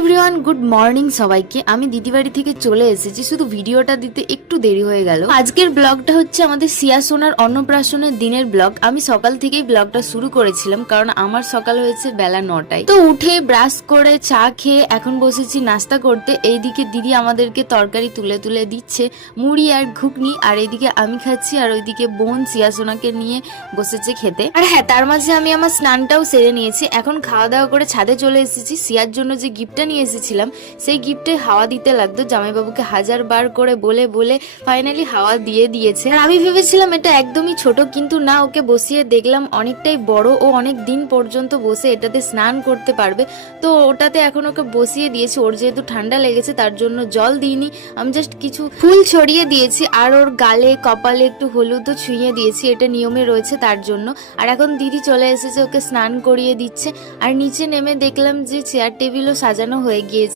Everyone, good morning সবাইকে। আমি দিদি বাড়ি থেকে চলে এসেছি, শুধু ভিডিওটা দিতে একটু দেরি হয়ে গেল। আজকের ব্লগটা হচ্ছে আমাদের সিয়া সোনার অন্নপ্রাশনের দিনের ব্লগ। আমি সকাল থেকেই ব্লগটা শুরু করেছিলাম, কারণ আমার সকাল হয়েছে বেলা 9টায়। তো উঠে ব্রাশ করে চা খেয়ে এখন বসেছি নাস্তা করতে। এইদিকে দিদি আমাদেরকে তরকারি তুলে তুলে দিচ্ছে, মুড়ি আর ঘুগনি, আর এইদিকে আমি খাচ্ছি, আর ওইদিকে বোন সিয়া সোনাকে নিয়ে বসেছে খেতে। আর হ্যাঁ, তার মাঝে আমি আমার স্নানটাও সেরে নিয়েছি। এখন খাওয়া দাওয়া করে ছাদে চলে এসেছি। সিয়ার জন্য যে গিফটটা নিয়ে এসেছিলাম সেই গিফটে হাওয়া দিতে লাগতো। জামাইবাবুকে 1000 বার করে বলে বলে ফাইনালি হাওয়া দিয়ে দিয়েছে। আর আমি ভেবেছিলাম এটা একদমই ছোট, কিন্তু না, ওকে বসিয়ে দেখলাম অনেকটাই বড়। ও অনেক দিন পর্যন্ত বসে এটাতে স্নান করতে পারবে। তো ওটাতে এখন ওকে বসিয়ে দিয়েছি। ওর যেহেতু ঠান্ডা লেগেছে তার জন্য জল দিইনি, আমি জাস্ট কিছু ফুল ছড়িয়ে দিয়েছি, আর ওর গালে কপালে একটু হলুদও ছুঁয়ে দিয়েছি। এটা নিয়মে রয়েছে তার জন্য। আর এখন দিদি চলে এসেছে, ওকে স্নান করিয়ে দিচ্ছে। আর নিচে নেমে দেখলাম যে চেয়ার টেবিলও সাজানো হয়ে গিয়েছে।